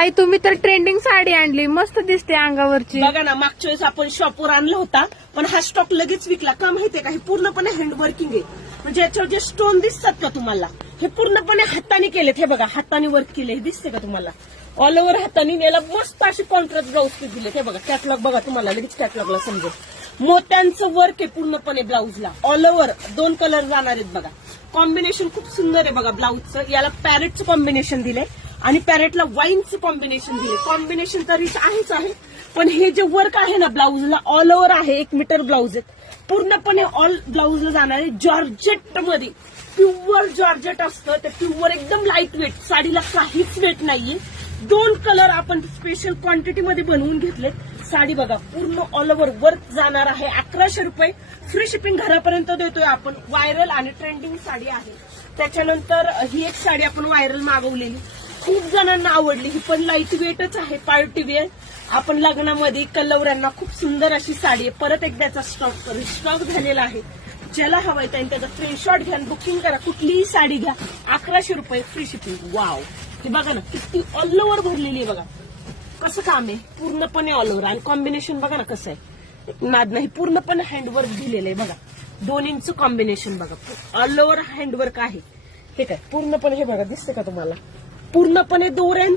ताई तुम्ही तर ट्रेंडिंग साडी आणली, मस्त दिसते अंगावरची. बघा ना, मागच्या वेळेस आपण शॉपवर आणला होता, पण हा स्टॉक लगेच विकला. का माहितीये का, हे पूर्णपणे हँडवर्किंग आहे. म्हणजे याच्यावर जे स्टोन दिसतात का तुम्हाला, हे पूर्णपणे हाताने केलेत. हे बघा, हाताने वर्क केले, हे दिसते का तुम्हाला, ऑल ओव्हर हाताने. याला मस्त अशी कॉन्ट्रास्ट ब्लाऊज पीस दिले. हे बघा, कॅटलॉग बघा, तुम्हाला लगेच कॅटलॉगला समजेल. मोत्यांचं वर्क आहे पूर्णपणे ब्लाऊजला, ऑल ओव्हर 2 कलर जाणार आहेत बघा. कॉम्बिनेशन खूप सुंदर आहे बघा ब्लाऊजचं. याला पॅरेटचं कॉम्बिनेशन दिलंय आणि पॅरेटला वाईनचं कॉम्बिनेशन दिले. कॉम्बिनेशन तर आहेच आहे, पण हे जे वर्क आहे ना ब्लाऊजला, ऑल ओव्हर आहे. 1 मीटर ब्लाऊज आहे, पूर्णपणे ऑल ब्लाऊजला जाणार आहे. जॉर्जेट मध्ये, प्युअर जॉर्जेट असतं ते, प्युअर एकदम लाईट वेट. साडीला काहीच वेट नाहीये. 2 कलर आपण स्पेशल क्वांटिटी मध्ये बनवून घेतलेत. साडी बघा, पूर्ण ऑल ओव्हर वर्क जाणार आहे. 1100 रुपये फ्री शिपिंग घरापर्यंत देतोय आपण. व्हायरल आणि ट्रेंडिंग साडी आहे. त्याच्यानंतर ही एक साडी आपण व्हायरल मागवलेली, खूप जणांना आवडली. ही पण लाईट वेटच आहे, पार्टी वेअर. आपण लग्नामध्ये कलवऱ्यांना खूप सुंदर अशी साडी आहे. परत एकदाचा स्टॉक झालेला आहे. ज्याला हवाय त्यांनी त्याचा स्क्रीनशॉट घ्या, बुकिंग करा. कुठलीही साडी घ्या, 1100 रुपये फ्री शिपिंग. वाव, हे बघा ना, किती ऑल ओव्हर भरलेली आहे बघा, कसं काम आहे, पूर्णपणे ऑल ओव्हर. आणि कॉम्बिनेशन बघा ना कसं आहे, नाद नाही, पूर्णपणे हँडवर्क दिलेलं आहे बघा. 2 इंच कॉम्बिनेशन बघा, ऑल ओव्हर हँडवर्क आहे. हे काय पूर्णपणे, हे बघा दिसते का तुम्हाला, पूर्णपणे दोऱ्यांचं